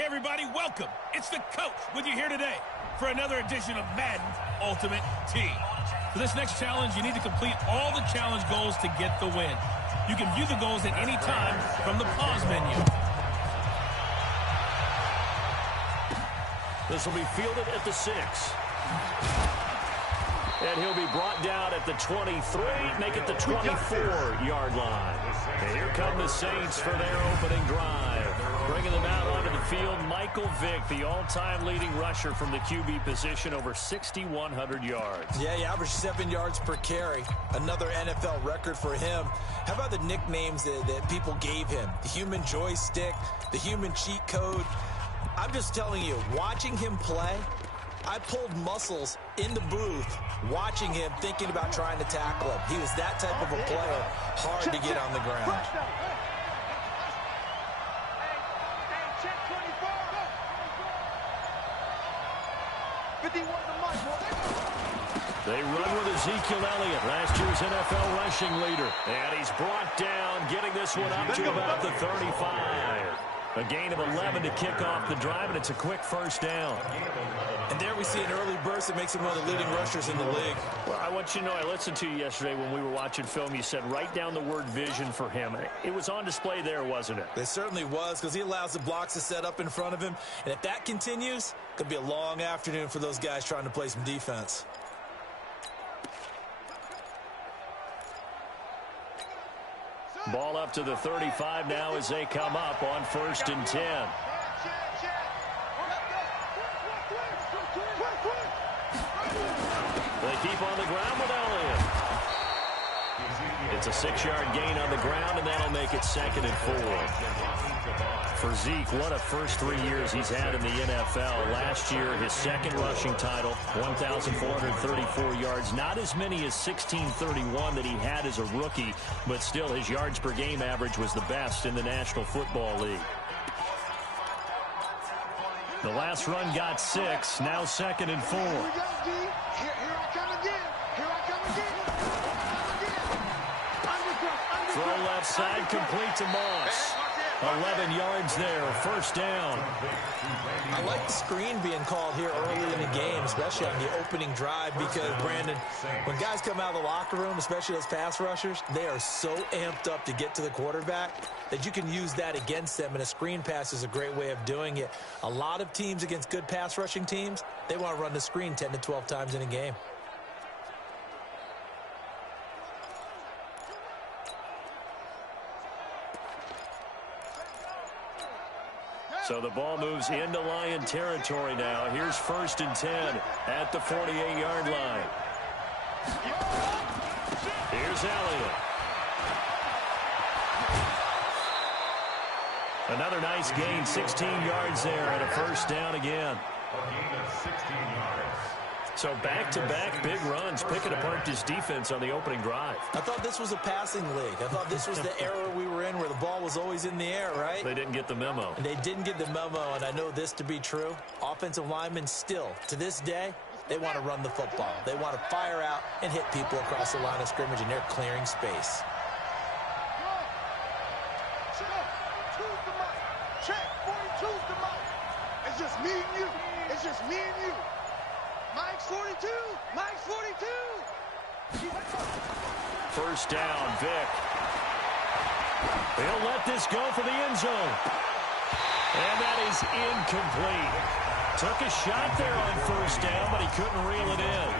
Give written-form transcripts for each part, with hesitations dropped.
Hey everybody, welcome. It's the coach with you here today for another edition of Madden Ultimate Team. For this next challenge, you need to complete all the challenge goals to get the win. You can view the goals at any time from the pause menu. This will be fielded at the 6. And he'll be brought down at the 23, make it the 24-yard line. And here come the Saints for their opening drive. Bringing them out onto the field, Michael Vick, the all-time leading rusher from the QB position, over 6,100 yards. Yeah, he averaged 7 yards per carry. Another NFL record for him. How about the nicknames that people gave him? The human joystick, the human cheat code. I'm just telling you, watching him play, I pulled muscles in the booth watching him, thinking about trying to tackle him. He was that type of a player, hard to get on the ground. They run with Ezekiel Elliott, last year's NFL rushing leader. And he's brought down, getting this one up to about the 35. A gain of 11 to kick off the drive, and it's a quick first down. And there we see an early burst that makes him one of the leading rushers in the league. Well, I want you to know, I listened to you yesterday when we were watching film. You said write down the word vision for him. It was on display there, wasn't it? It certainly was, because he allows the blocks to set up in front of him. And if that continues, it could be a long afternoon for those guys trying to play some defense. Ball up to the 35 now as they come up on 1st and 10. They keep on the ground with Elliott. It's a 6-yard gain on the ground, and that'll make it 2nd and 4. For Zeke, what a first 3 years he's had in the NFL. Last year, his second rushing title, 1,434 yards. Not as many as 1,631 that he had as a rookie, but still his yards per game average was the best in the National Football League. The last run got 6, now 2nd and 4. Throw left side, complete to Moss. 11 yards there, 1st down. I like the screen being called here early in the game, especially on the opening drive, because, Brandon, when guys come out of the locker room, especially those pass rushers, they are so amped up to get to the quarterback that you can use that against them, and a screen pass is a great way of doing it. A lot of teams against good pass rushing teams, they want to run the screen 10 to 12 times in a game. So the ball moves into Lion territory now. Here's 1st and 10 at the 48-yard line. Here's Elliott. Another nice gain, 16 yards there, and a 1st down again. So back-to-back big runs, picking apart this defense on the opening drive. I thought this was a passing league. I thought this was the era we were in where the ball was always in the air, right? They didn't get the memo. And they didn't get the memo, and I know this to be true. Offensive linemen still, to this day, they want to run the football. They want to fire out and hit people across the line of scrimmage, and they're clearing space. Check, 42's the mic. It's just me and you. It's just me and you. Mike's 42. Mike's 42. 1st down, Vick. They'll let this go for the end zone. And that is incomplete. Took a shot there on 1st down, but he couldn't reel it in.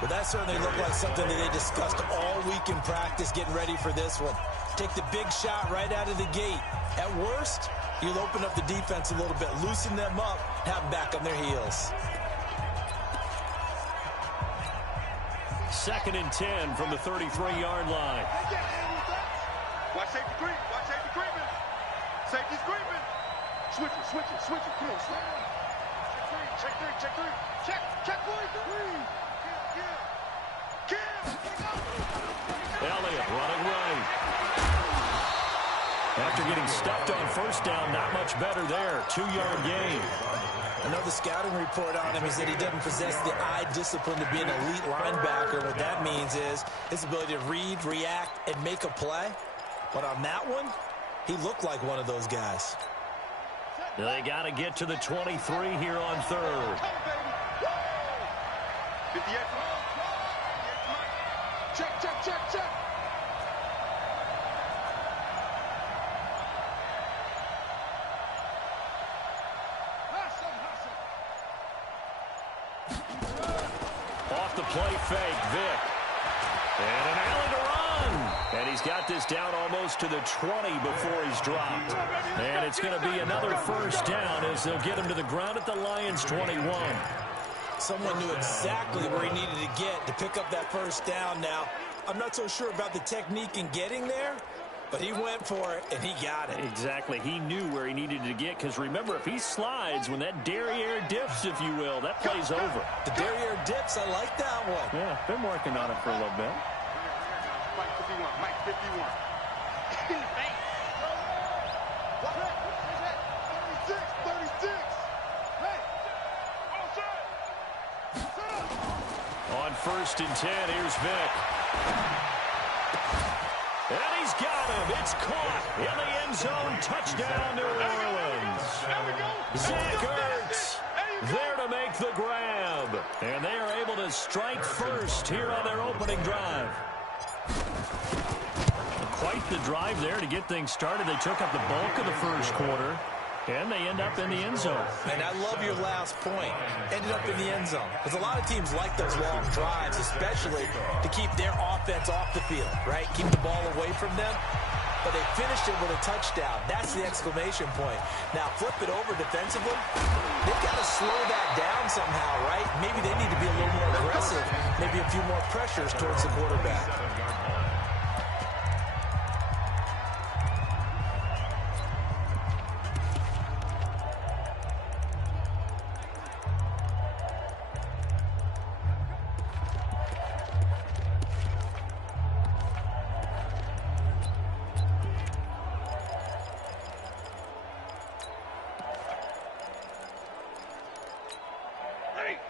But that certainly looked like something that they discussed all week in practice getting ready for this one. Take the big shot right out of the gate. At worst, you'll open up the defense a little bit, loosen them up, have them back on their heels. 2nd and 10 from the 33-yard line. Watch safety creep. Watch safety creeping. Safety's creeping. Switch it, switch it, switch it. Come on, switch it. Check 3, check 3. Check 43. Elliott running right. After getting stuffed on 1st down, not much better there. 2-yard gain. Another scouting report on him is that he doesn't possess the eye discipline to be an elite linebacker. What that means is his ability to read, react, and make a play. But on that one, he looked like one of those guys. They got to get to the 23 here on third. 58. Check, check, check, check. Off the play fake, Vic. And an alley to run. And he's got this down almost to the 20 before he's dropped. And it's going to be another first down as they'll get him to the ground at the Lions' 21. Someone knew exactly where he needed to get to pick up that first down. Now, I'm not so sure about the technique in getting there, but he went for it, and he got it. Exactly. He knew where he needed to get, because remember, if he slides, when that derriere dips, if you will, that play's over. The derriere dips, I like that one. Yeah, been working on it for a little bit. Mike 51, Mike 51. What? 36, 36. Hey, On 1st and 10, here's Vic. And he's got him. It's caught in the end zone. Touchdown, New Orleans. Zach Ertz there to make the grab. And they are able to strike first here on their opening drive. Quite the drive there to get things started. They took up the bulk of the first quarter, and they end up in the end zone. And I love your last point. Ended up in the end zone. Because a lot of teams like those long drives, especially to keep their offense off the field, right? Keep the ball away from them. But they finished it with a touchdown. That's the exclamation point. Now, flip it over defensively. They've got to slow that down somehow, right? Maybe they need to be a little more aggressive. Maybe a few more pressures towards the quarterback.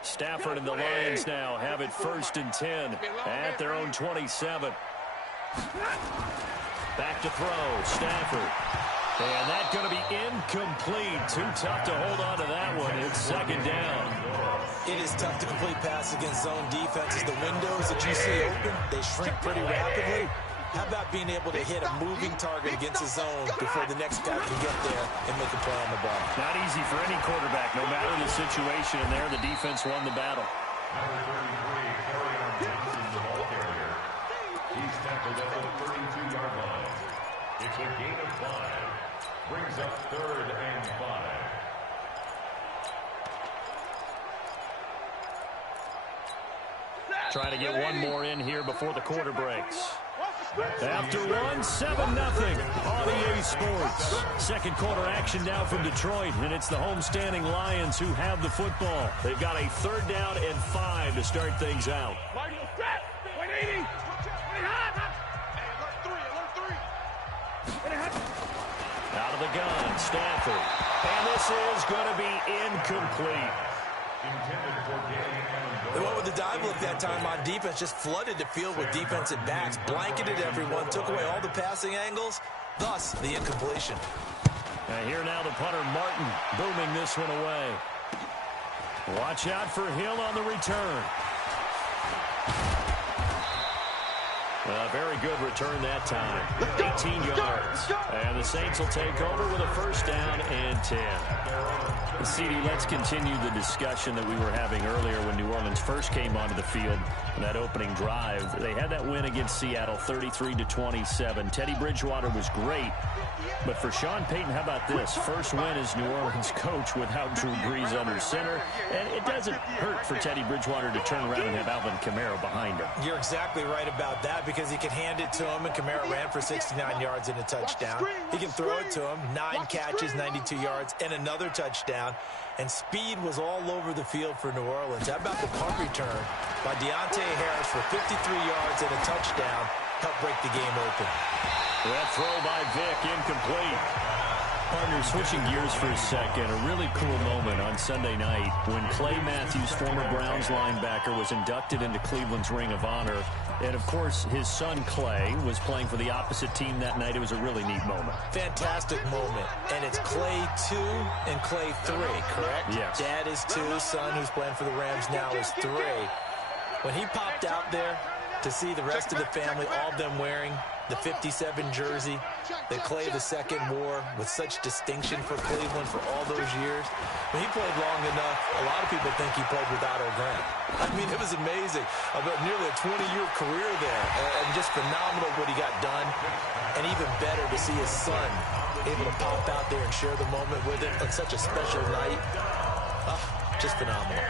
Stafford and the Lions now have it 1st and 10 at their own 27. Back to throw, Stafford. And that's going to be incomplete. Too tough to hold on to that one. It's 2nd down. It is tough to complete pass against zone defenses. The windows that you see open, they shrink pretty rapidly. How about being able to hit a moving target against a zone before the next guy can get there and make a play on the ball? Not easy for any quarterback, no matter the situation. And there, the defense won the battle. Number 33, Carryon Johnson, the ball carrier. He's tackled at the 32-yard line. It's a gain of 5. Brings up 3rd and 5. Trying to get one more in here before the quarter breaks. After one, 7-0 on EA Sports. Second quarter action now from Detroit, and it's the homestanding Lions who have the football. They've got a 3rd down and 5 to start things out. Out of the gun, Stafford. And this is going to be incomplete. Intended for Danny They went with the dive look that time on defense, just flooded the field with defensive backs, blanketed everyone, took away all the passing angles, thus the incompletion. And here now the punter, Martin, booming this one away. Watch out for Hill on the return. Very good return that time. 18 yards. And the Saints will take over with a 1st down and 10. CD, let's continue the discussion that we were having earlier when New Orleans first came onto the field in that opening drive. They had that win against Seattle, 33-27. Teddy Bridgewater was great. But for Sean Payton, how about this? First win as New Orleans coach without Drew Brees under center. And it doesn't hurt for Teddy Bridgewater to turn around and have Alvin Kamara behind him. You're exactly right about that, because he can hand it to him, and Kamara ran for 69 yards and a touchdown. He can throw it to him, 9 catches, 92 yards, and another touchdown. And speed was all over the field for New Orleans. How about the punt return by Deontay Harris for 53 yards and a touchdown? Helped break the game open. That throw by Vic, incomplete. Partner, switching gears for a second, a really cool moment on Sunday night when Clay Matthews, former Browns linebacker, was inducted into Cleveland's Ring of Honor. And, of course, his son Clay was playing for the opposite team that night. It was a really neat moment. Fantastic moment. And it's Clay 2 and Clay 3, correct? Yes. Dad is 2, son who's playing for the Rams now is 3. When he popped out there to see the rest of the family, all of them wearing the 57 jersey that Clay II wore with such distinction for Cleveland for all those years. When he played long enough, a lot of people think he played with Otto Graham. I mean, it was amazing. About nearly a 20-year career there, and just phenomenal what he got done. And even better to see his son able to pop out there and share the moment with him on such a special night. Just phenomenal.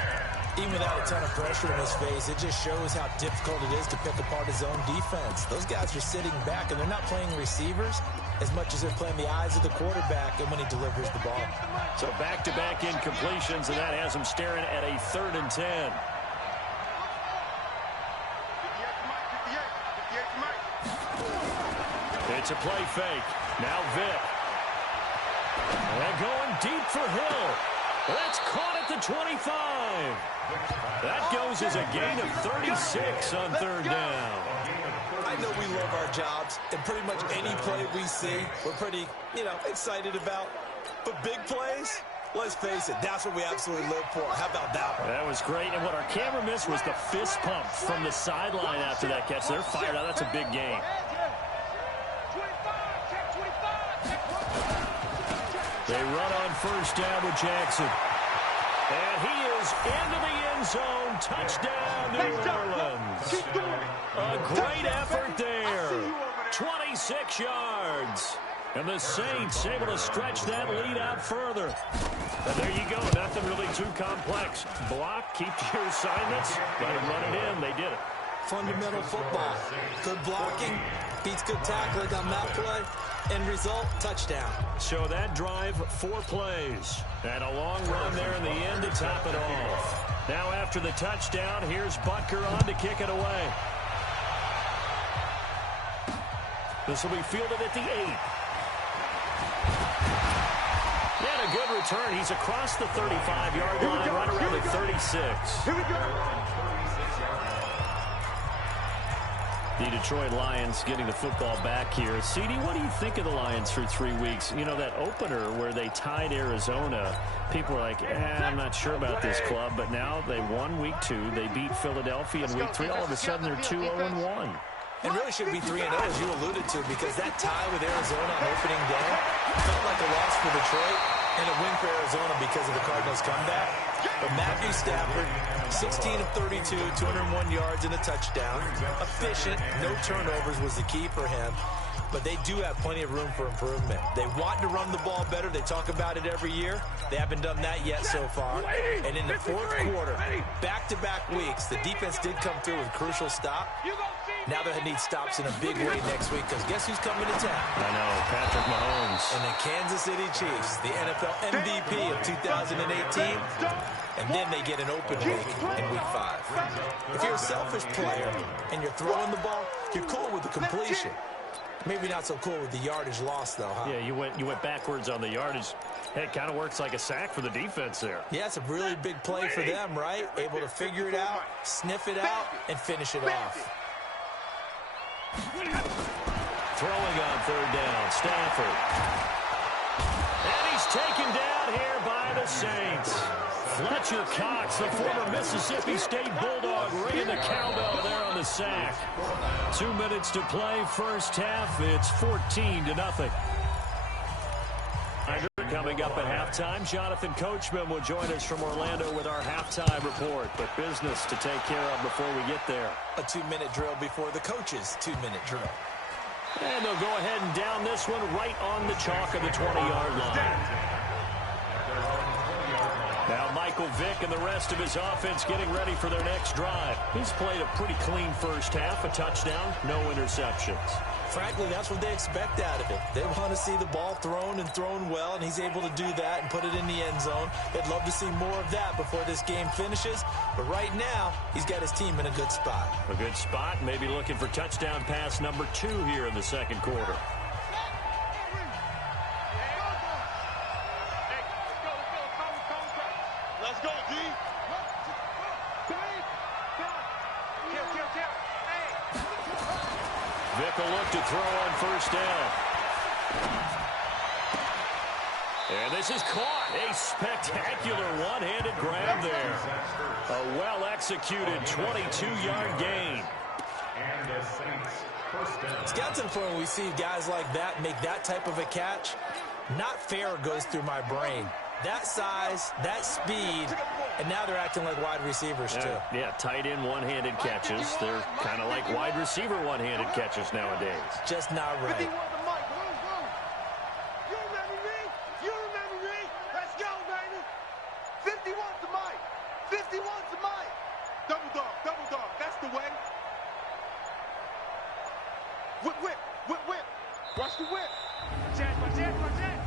Even without a ton of pressure in his face, it just shows how difficult it is to pick apart his own defense. Those guys are sitting back, and they're not playing receivers as much as they're playing the eyes of the quarterback and when he delivers the ball. So back-to-back incompletions, and that has him staring at a 3rd and 10. It's a play fake. Now Vick. And going deep for Hill. That's caught at the 25. That goes as a gain of 36 on 3rd down. I know we love our jobs, and pretty much any play we see, we're pretty, excited about. But big plays, let's face it, that's what we absolutely live for. How about that one? That was great, and what our camera missed was the fist pump from the sideline after that catch. They're fired out. That's a big gain. They run on 1st down with Jackson. And he is into the end zone. Touchdown, New Orleans. A great effort there. 26 yards. And the Saints able to stretch that lead out further. And there you go. Nothing really too complex. Block, keep to your assignments. Let them run it in. They did it. Fundamental football. Good blocking. Beats good tackling on that play. End result, touchdown. So that drive, 4 plays. And a long run there in the end to top it off. Now after the touchdown, here's Butker on to kick it away. This will be fielded at the 8. And a good return. He's across the 35-yard line, right around the 36. Here we go. The Detroit Lions getting the football back here. CD, what do you think of the Lions for 3 weeks? You know, that opener where they tied Arizona, people were like, I'm not sure about this club. But now they won week 2. They beat Philadelphia in week 3. All of a sudden, they're 2-0-1. And really should be 3-0, as you alluded to, because that tie with Arizona on opening day felt like a loss for Detroit and a win for Arizona because of the Cardinals' comeback. But Matthew Stafford, 16 of 32, 201 yards and a touchdown. Efficient, no turnovers was the key for him. But they do have plenty of room for improvement. They want to run the ball better. They talk about it every year. They haven't done that yet so far. And in the 4th quarter, back-to-back weeks, the defense did come through with a crucial stop. Now they need stops in a big way next week, because guess who's coming to town? I know, Patrick Mahomes. And the Kansas City Chiefs, the NFL MVP of 2018. And then they get an open week in week 5. If you're a selfish player and you're throwing the ball, you're cool with the completion. Maybe not so cool with the yardage loss, though, huh? Yeah, you went backwards on the yardage. Hey, it kind of works like a sack for the defense there. Yeah, it's a really big play for them, right? Able to figure it out, sniff it out, and finish it off. Throwing on 3rd down, Stafford. And he's taken down here by the Saints. Fletcher Cox, the former Mississippi State Bulldog, ringing the cowbell there on the sack. 2 minutes to play, first half. It's 14-0. Coming up at halftime, Jonathan Coachman will join us from Orlando with our halftime report. But business to take care of before we get there. A 2-minute drill before the coach's 2-minute drill. And they'll go ahead and down this one right on the chalk of the 20-yard line. Now Michael Vick and the rest of his offense getting ready for their next drive. He's played a pretty clean first half, a touchdown, no interceptions. Frankly, that's what they expect out of him. They want to see the ball thrown and thrown well, and he's able to do that and put it in the end zone. They'd love to see more of that before this game finishes. But right now, he's got his team in a good spot. A good spot, maybe looking for touchdown pass number 2 here in the 2nd quarter. Let's go, D. Vick will look to throw on first down. And this is caught. A spectacular one-handed grab there. A well-executed 22-yard gain. And the Saints first down. It's got to the point when we see guys like that make that type of a catch. Not fair goes through my brain. That size, that speed, and now they're acting like wide receivers too. Yeah, tight end one-handed catches. They're kind of like wide receiver one-handed catches nowadays. Just not right. Double dog, that's the way. Whip. Watch the whip. Watch that.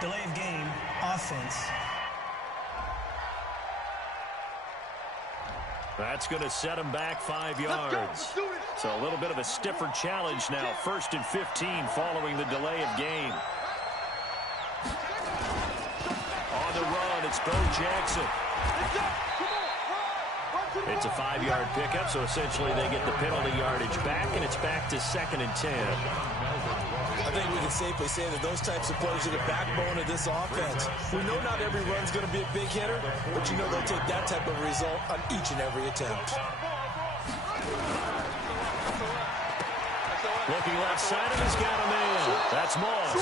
Delay of game, offense. That's going to set him back 5 yards. So a little bit of a stiffer challenge now. 1st and 15 following the delay of game. On the run, it's Bo Jackson. It's a 5-yard pickup, so essentially they get the penalty yardage back, and it's back to 2nd and 10. I think we can safely say that those types of plays are the backbone of this offense. We know not every run's going to be a big hitter, but you know they'll take that type of result on each and every attempt. Looking left side of his got a man. That's Moss.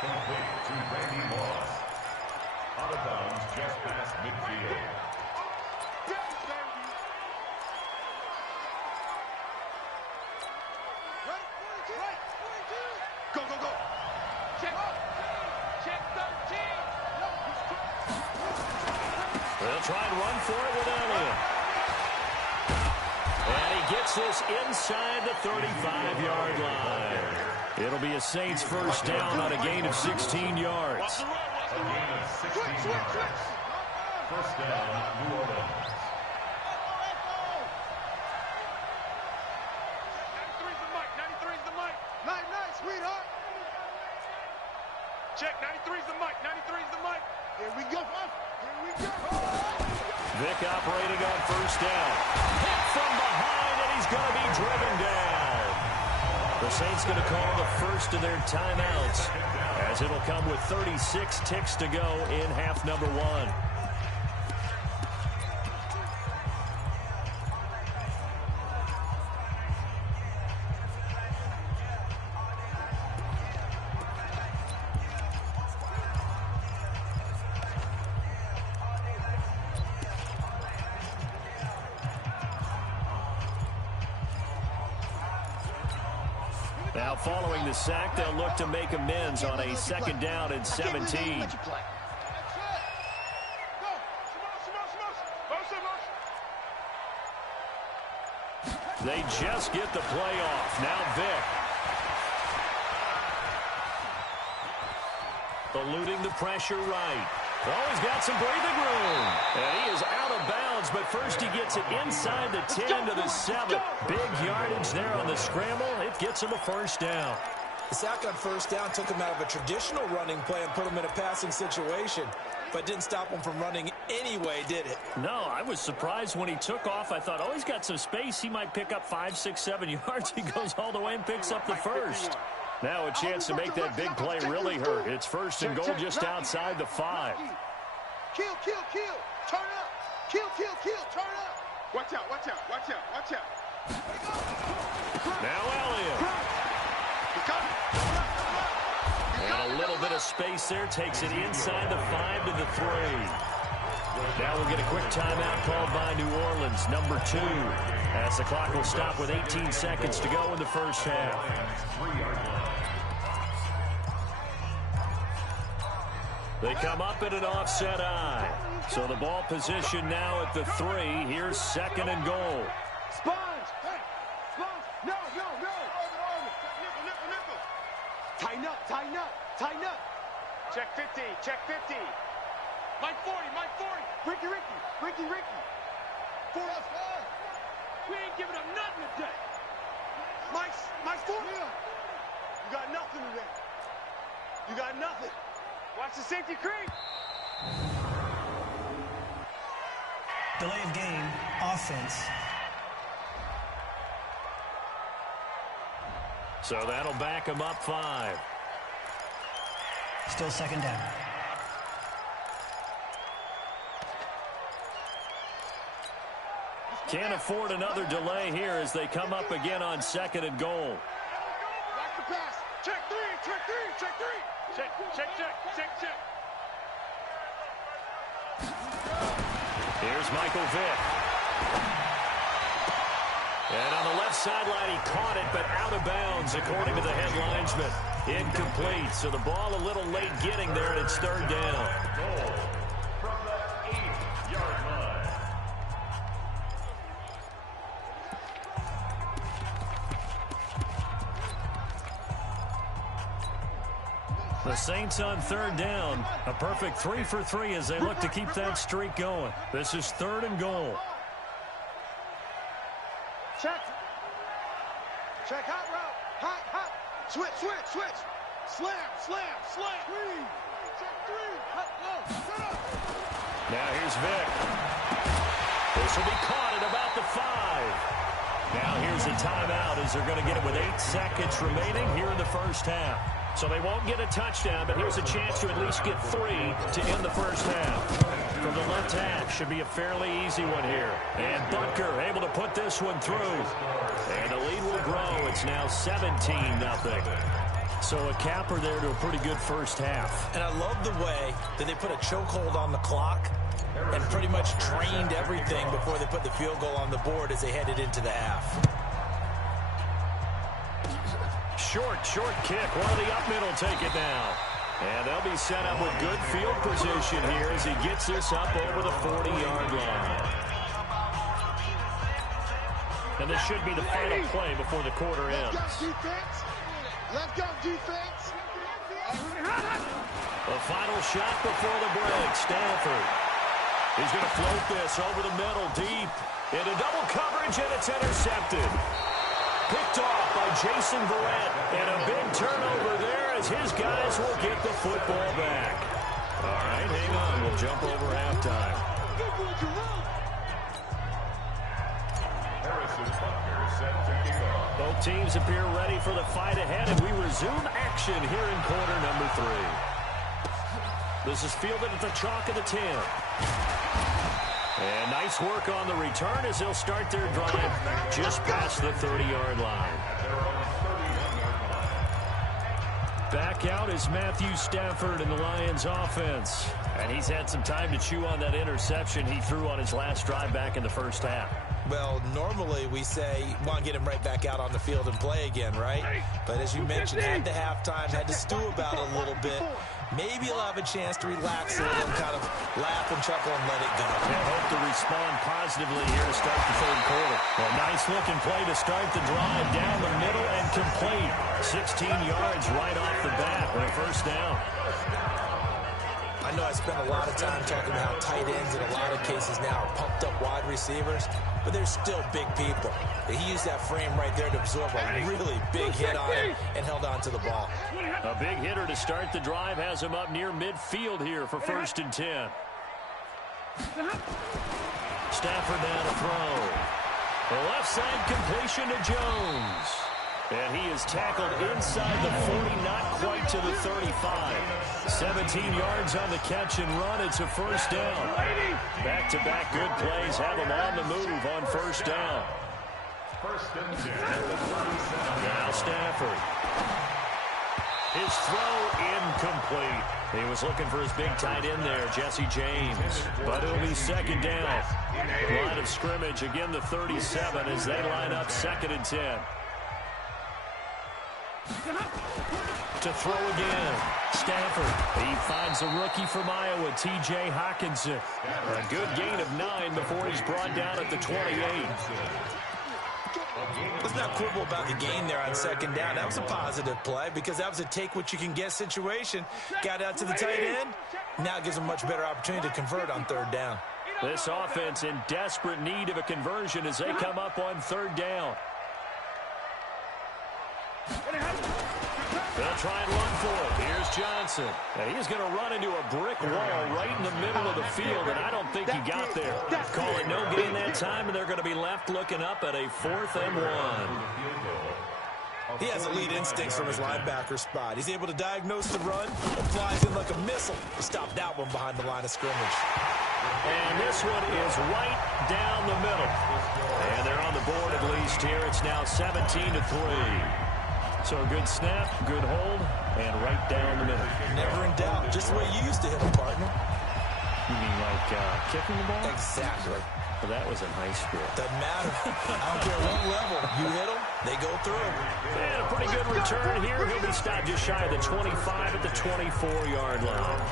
Complete to Randy Moss. Out of bounds just past midfield. Go. Check 13. They'll try and run for it with Elliott. And he gets this inside the 35-yard line. It'll be a Saints first down on a gain of 16 yards. A gain of 16 yards. First down, New Orleans. 93's the mic. Nice, sweetheart. Check, 93's the mic. Here we go. Vick operating on first down. Hit from behind, and he's going to be driven down. The Saints going to call the first of their timeouts, as it'll come with 36 ticks to go in half number 1. Now, following the sack, they'll look to make amends on a 2nd down and 17. They just get the play off. Now Vick. Eluding the pressure right. Oh, he's got some breathing room. And he is out of bounds, but first he gets it inside the 10 to the 7. Big yardage there on the scramble. It gets him a first down. The sack on first down took him out of a traditional running play and put him in a passing situation, but didn't stop him from running anyway, did it? No, I was surprised when he took off. I thought, oh, he's got some space. He might pick up 5, 6, 7 yards. He goes all the way and picks up the first. Now a chance to make that big play really hurt. It's 1st and goal just outside the 5. Kill. Turn up. Kill. Turn up. Watch out. Now Elliott. And a little bit of space there. Takes it inside the 5 to the 3. Now we'll get a quick timeout called by New Orleans, number 2. As the clock will stop with 18 seconds to go in the first half. They come up in an offset eye. So the ball position now at the 3. Here's 2nd and goal. Sponge. No. Tighten up. Check 50. Mike 40. Ricky. 4. We ain't giving up nothing today. Mike 40. You got nothing today. Watch the safety creep. Delay of game, offense. So that'll back him up 5. Still second down. Can't afford another delay here as they come up again on 2nd and goal. Back the pass. Check 3, check 3, check 3. Check, check, check, check, check. Here's Michael Vick. And on the left sideline, he caught it, but out of bounds, according to the head linesman. Incomplete, so the ball a little late getting there, and it's 3rd down. Goal from the 8-yard line. The Saints on 3rd down. A perfect 3 for 3 as they look to keep that streak going. This is 3rd and goal. Check. Check, hot route. Hot, hot. Switch, switch, switch. Slam, slam, slam. 3. Check 3. Hot, low. Set up. Now here's Vick. This will be caught at about the 5. Now here's a timeout as they're going to get it with 8 seconds remaining here in the first half. So they won't get a touchdown, but here's a chance to at least get 3 to end the first half. From the left half, should be a fairly easy one here. And Butker able to put this one through. And the lead will grow. It's now 17-0. So a capper there to a pretty good first half. And I love the way that they put a chokehold on the clock and pretty much trained everything before they put the field goal on the board as they headed into the half. Short kick. One of the up middle take it now. And they'll be set up with good field position here as he gets this up over the 40-yard line. And this should be the final play before the quarter ends. Let's go, defense. Let's go, defense. The final shot before the break. Stanford. He's going to float this over the middle deep. Into double coverage, and it's intercepted. Picked off by Jason Verrett, and a big turnover there as his guys will get the football back. All right, hang on. We'll jump over halftime. Harrison Butker set to kick off. Both teams appear ready for the fight ahead, and we resume action here in quarter number 3. This is fielded at the chalk of the 10. And nice work on the return as they'll start their drive just past the 30-yard line. Back out is Matthew Stafford in the Lions offense. And he's had some time to chew on that interception he threw on his last drive back in the first half. Well, normally we say, want to get him right back out on the field and play again, right? But as you mentioned, had the halftime, had to stew about it a little bit. Maybe he'll have a chance to relax a little and kind of laugh and chuckle and let it go. They hope to respond positively here to start the 3rd quarter. A nice-looking play to start the drive down the middle and complete. 16 yards right off the bat and a first down. I know I spent a lot of time talking about how tight ends in a lot of cases now are pumped up wide receivers, but they're still big people. He used that frame right there to absorb a really big hit on him and held on to the ball. A big hitter to start the drive has him up near midfield here for 1st and 10. Stafford down to throw. The left side completion to Jones. And he is tackled inside the 40, not quite to the 35. 17 yards on the catch and run. It's a first down. Back-to-back good plays have him on the move on first down. 1st and 10 at the 37. Now Stafford. His throw incomplete. He was looking for his big tight end there, Jesse James. But it'll be 2nd down. Line of scrimmage, again the 37 as they line up 2nd and 10. To throw again. Stafford. He finds a rookie from Iowa, T.J. Hawkinson. A good gain of 9 before he's brought down at the 28. Let's not quibble about the gain there on 2nd down. That was a positive play because that was a take-what-you-can-get situation. Got out to the tight end. Now it gives him a much better opportunity to convert on 3rd down. This offense in desperate need of a conversion as they come up on 3rd down. They'll try and run for it. Here's Johnson. And he's going to run into a brick wall right in the middle of the field, and I don't think he got there. call it no gain that time, and they're going to be left looking up at a 4th and 1. He has elite instincts from his linebacker spot. He's able to diagnose the run and flies in like a missile to stop that one behind the line of scrimmage. And this one is right down the middle. And they're on the board at least here. It's now 17-3. So a good snap, good hold, and right down the middle. Never in doubt. Just the way you used to hit him, partner. You mean like kicking the ball? Exactly. Well, that was in high school. Doesn't matter. I don't care what level. You hit them, they go through. And a pretty good return here. He'll be stopped just shy of the 25 at the 24-yard line.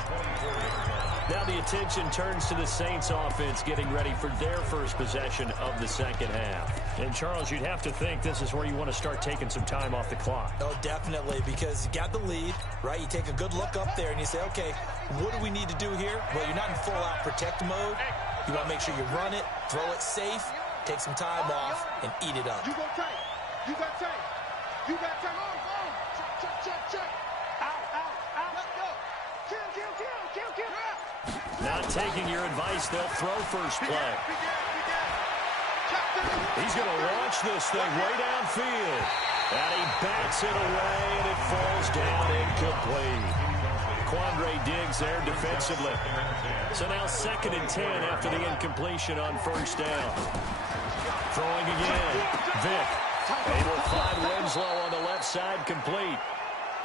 Now the attention turns to the Saints offense getting ready for their first possession of the second half. And, Charles, you'd have to think this is where you want to start taking some time off the clock. Oh, definitely, because you got the lead, right? You take a good look up there and you say, okay, what do we need to do here? Well, you're not in full-out protect mode. You want to make sure you run it, throw it safe, take some time off, and eat it up. You got time. You got time. You got time. Check. Out. Let's go. Kill. Not taking your advice, they'll throw first play. He's going to launch this thing way downfield. And he bats it away, and it falls down incomplete. Quandre Diggs there defensively. So now 2nd and 10 after the incompletion on first down. Throwing again. Vick able to find Winslow on the left side, complete.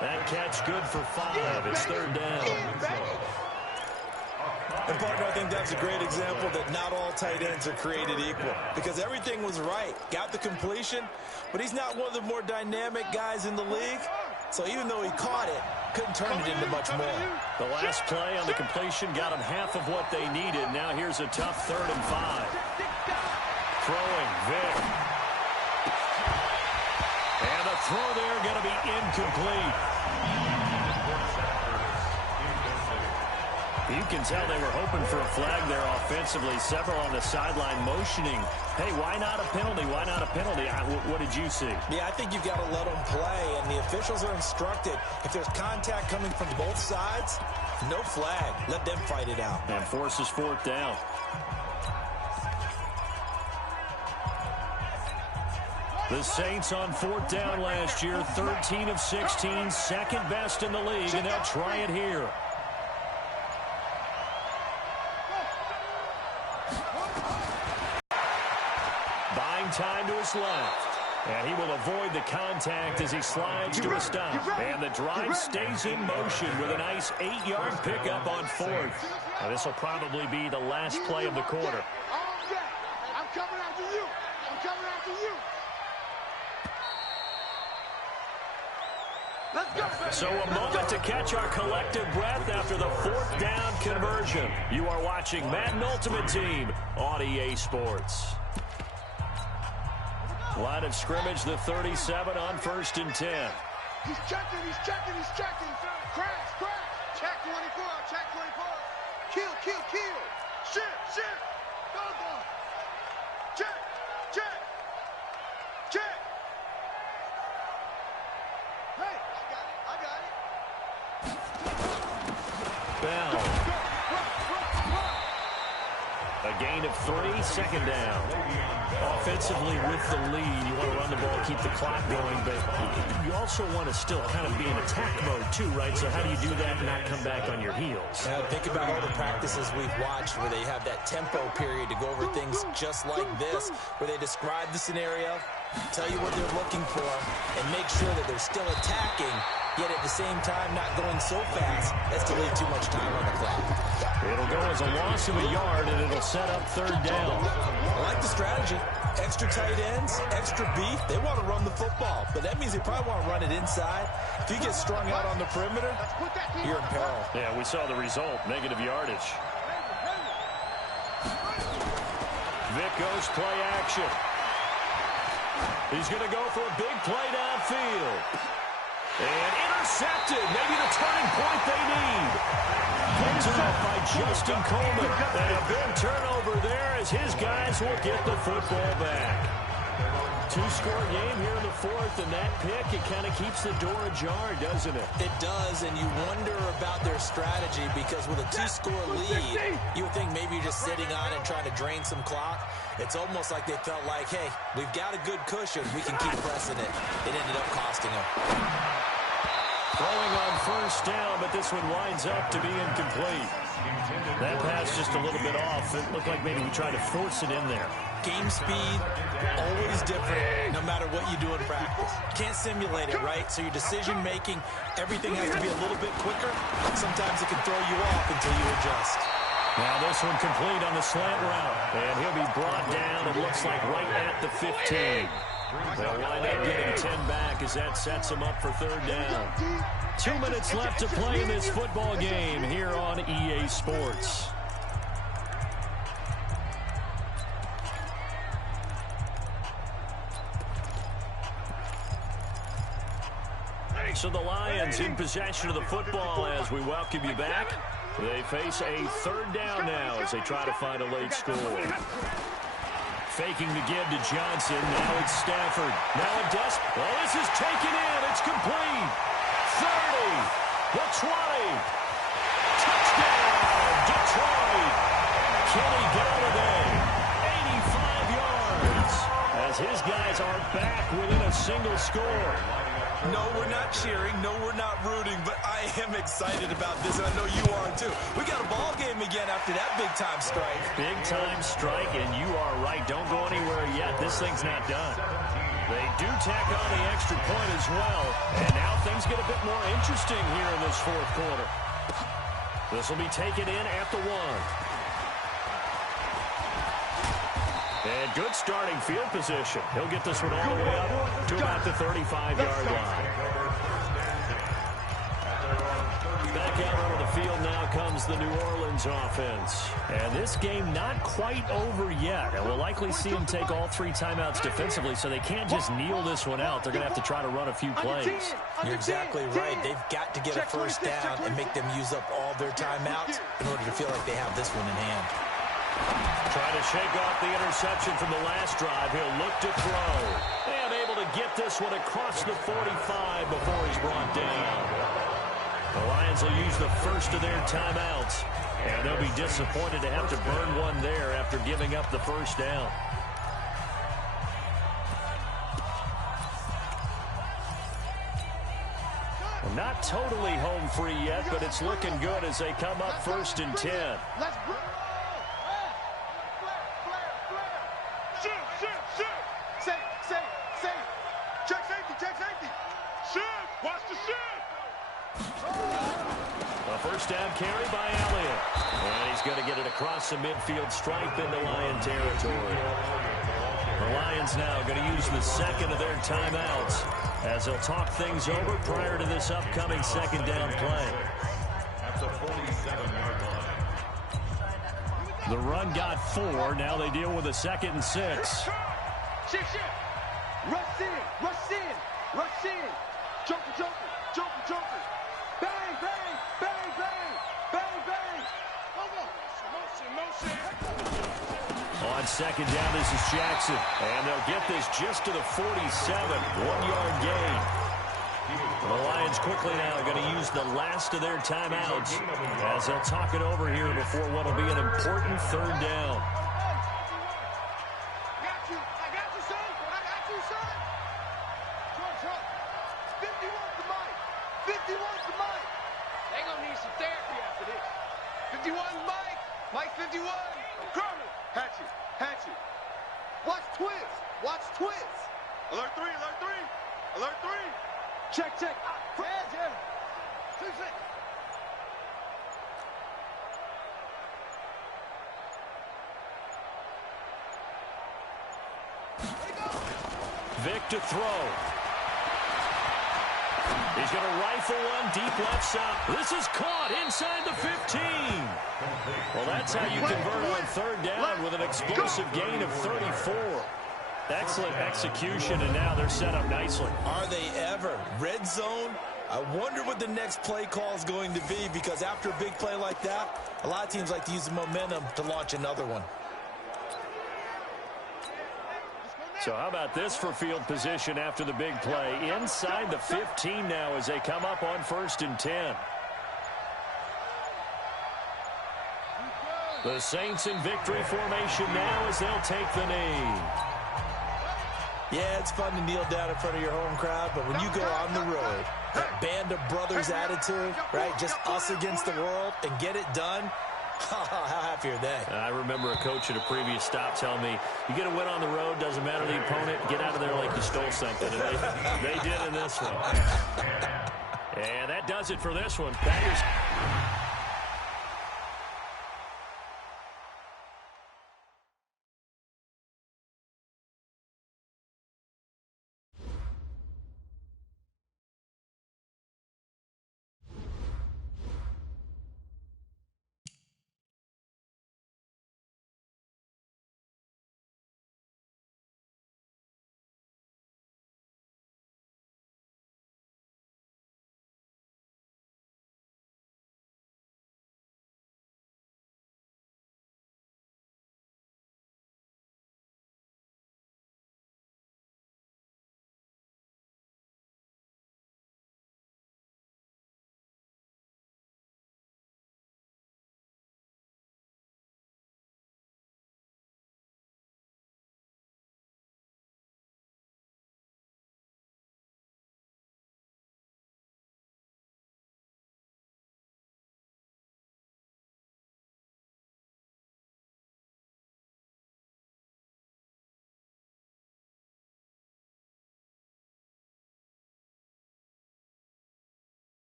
That catch good for 5. It's 3rd down. And, partner, I think that's a great example that not all tight ends are created equal, because everything was right. Got the completion, but he's not one of the more dynamic guys in the league. So even though he caught it, couldn't turn it into much more. The last play on the completion got them half of what they needed. Now here's a tough 3rd and 5. Throwing, Vick. And the throw there going to be incomplete. You can tell they were hoping for a flag there offensively. Several on the sideline motioning. Hey, why not a penalty? Why not a penalty? What did you see? Yeah, I think you've got to let them play, and the officials are instructed. If there's contact coming from both sides, no flag. Let them fight it out. And forces 4th down. The Saints on 4th down last year, 13 of 16, second best in the league, and they'll try it here. Buying time to his left. And he will avoid the contact as he slides to a stop. And the drive stays in motion with a nice 8-yard pickup on 4th. Now, this will probably be the last play of the quarter. I'm coming after you. So a moment to catch our collective breath after the 4th down conversion. You are watching Madden Ultimate Team on EA Sports. Line of scrimmage, the 37 on 1st and 10. He's checking. Crash. Check 24. Kill. Shit. Go. Check. Hey, I got it. Bell. A gain of 3, 2nd down. Offensively with the lead, you want to run the ball, keep the clock going, but you also want to still kind of be in attack mode too, right? So how do you do that and not come back on your heels? Think about all the practices we've watched where they have that tempo period to go over things just like this, where they describe the scenario, tell you what they're looking for, and make sure that they're still attacking, yet at the same time not going so fast as to leave too much time on the clock. It'll go as a loss of a yard, and it'll set up 3rd down. I like the strategy. Extra tight ends, extra beef. They want to run the football, but that means they probably want to run it inside. If you get strung out on the perimeter, you're in peril. Yeah, we saw the result, negative yardage. Vick goes play action. He's going to go for a big play downfield. And intercepted. Maybe the turning point they need. Picked off by Justin Coleman. And a big turnover there as his guys will get the football back. Two-score game here in the fourth, and that pick, it kind of keeps the door ajar, doesn't it? It does, and you wonder about their strategy because with a two-score lead, you would think maybe you're just sitting on it and trying to drain some clock. It's almost like they felt like, hey, we've got a good cushion. We can keep pressing it. It ended up costing them. Throwing on first down, but this one winds up to be incomplete. That pass just a little bit off. It looked like maybe we tried to force it in there. Game speed, always different no matter what you do in practice. Can't simulate it, right? So your decision-making, everything has to be a little bit quicker. Sometimes it can throw you off until you adjust. Now this one complete on the slant route. And he'll be brought down, it looks like right at the 15. They'll wind up getting 10 back as that sets them up for third down. 2 minutes left to play in this football game here on EA Sports. So the Lions in possession of the football as we welcome you back. They face a third down now as they try to find a late score. Faking the give to Johnson. Now it's Stafford. Now a this is taken in. It's complete. 30. The 20. Touchdown, Detroit. Kenny Galladay. 85 yards. As his guys are back within a single score. No, we're not cheering. No, we're not rooting. But I am excited about this, and I know you are too. We got a ball game again after that big-time strike. Big-time strike, and you are right. Don't go anywhere yet. This thing's not done. They do tack on the extra point as well. And now things get a bit more interesting here in this fourth quarter. This will be taken in at the 1. And good starting field position. He'll get this one all the way up to about the 35-yard line. Back out onto the field now comes the New Orleans offense. And this game not quite over yet. And we'll likely see them take all 3 timeouts defensively, so they can't just kneel this one out. They're going to have to try to run a few plays. You're exactly right. They've got to get a first down and make them use up all their timeouts in order to feel like they have this one in hand. Trying to shake off the interception from the last drive. He'll look to throw. And able to get this one across the 45 before he's brought down. The Lions will use the first of their timeouts. And they'll be disappointed to have to burn one there after giving up the first down. Well, not totally home free yet, but it's looking good as they come up 1st and 10. Let's go. First down carry by Elliott. And he's going to get it across the midfield stripe into Lion territory. The Lions now going to use the second of their timeouts as they'll talk things over prior to this upcoming second down play. At the 47-yard line. The run got 4. Now they deal with a 2nd and 6. Rush in, rush in, rush in. Joker, joker, joker, joker. Bang, bang, bang, bang, bang, bang. Motion. On second down, this is Jackson. And they'll get this just to the 47. 1-yard gain. The Lions quickly now are going to use the last of their timeouts as they'll talk it over here before what will be an important third down. Alert 3, alert 3, alert 3. Check. Yeah. 2 6. Vic to throw. He's going to rifle one deep left side. This is caught inside the 15. Well, that's how you convert on third down with an explosive gain of 34. Excellent execution, and now they're set up nicely. Are they ever? Red zone? I wonder what the next play call is going to be, because after a big play like that, a lot of teams like to use the momentum to launch another one. So how about this for field position after the big play? Inside the 15 now as they come up on 1st and 10. The Saints in victory formation now as they'll take the knee. Yeah, it's fun to kneel down in front of your home crowd, but when you go on the road, that band of brothers attitude, right, just us against the world, and get it done, how happy are they? I remember a coach at a previous stop telling me, you get a win on the road, doesn't matter the opponent, get out of there like you stole something. And they did in this one. And that does it for this one. Packers.